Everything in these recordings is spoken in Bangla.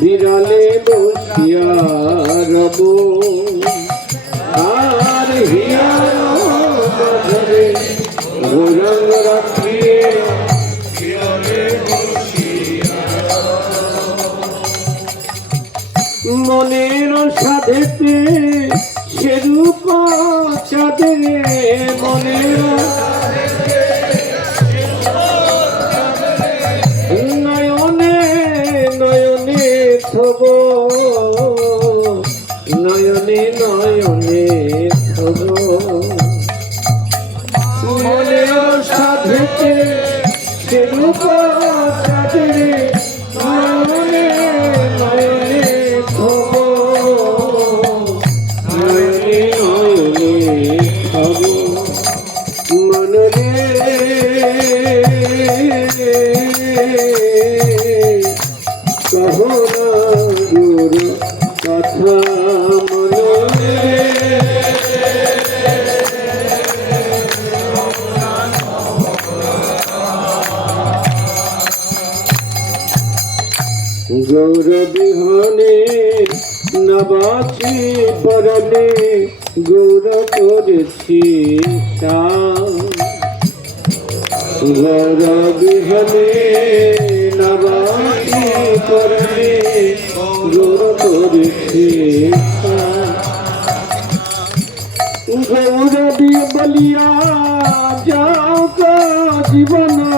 বিড়ালে বসিয়া রব। আর মাঝারে গৌরাঙ্গ রাখিয়ে মনের সাধেতে সেরূপ চাঁদে মনের নয়নে থব নয়নে নয়নে থব মনরে গৌরবিহনে নবাচি পরলে গৌর করেছি গৌরবিহনে নবাচি পরলে গৌর করেছি গৌরবি বলিয়া যাও জীবন।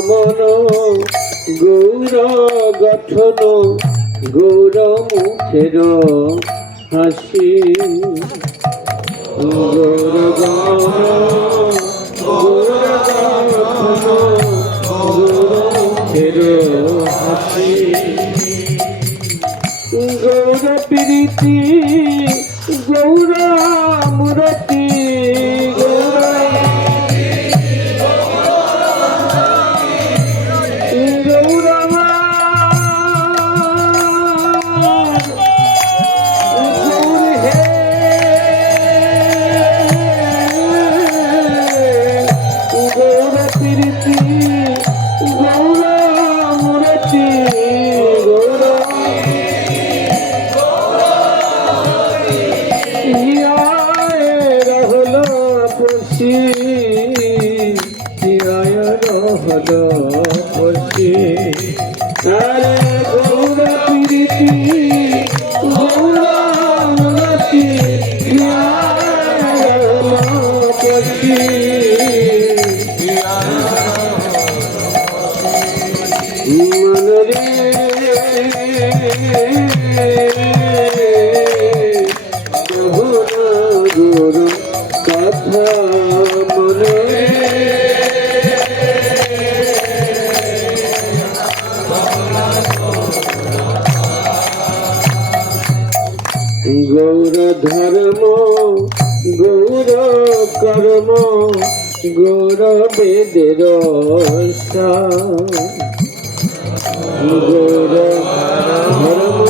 গমন গৌর গঠন গৌর মুখের হাসি। গৌর গমন Hare গৌর ধর্ম গৌর কর্ম গৌর বেদের গৌর ধর্ম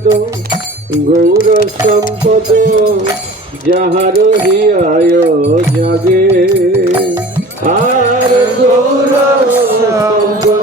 সম্পদ গৌর সম্পদ যাহার হিয়ায় জাগে। আর গৌর সম্পদ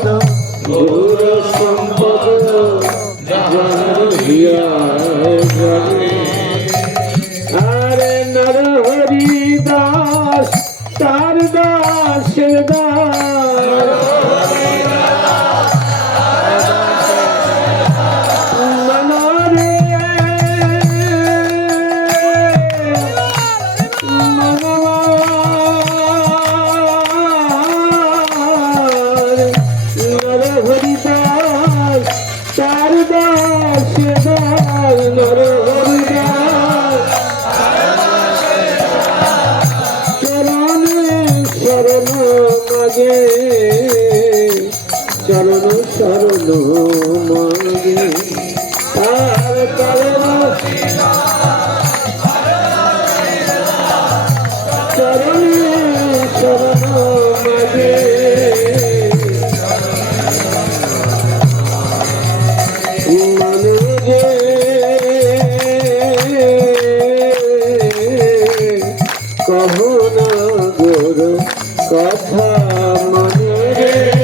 কহনা গোর কথা মনে রে।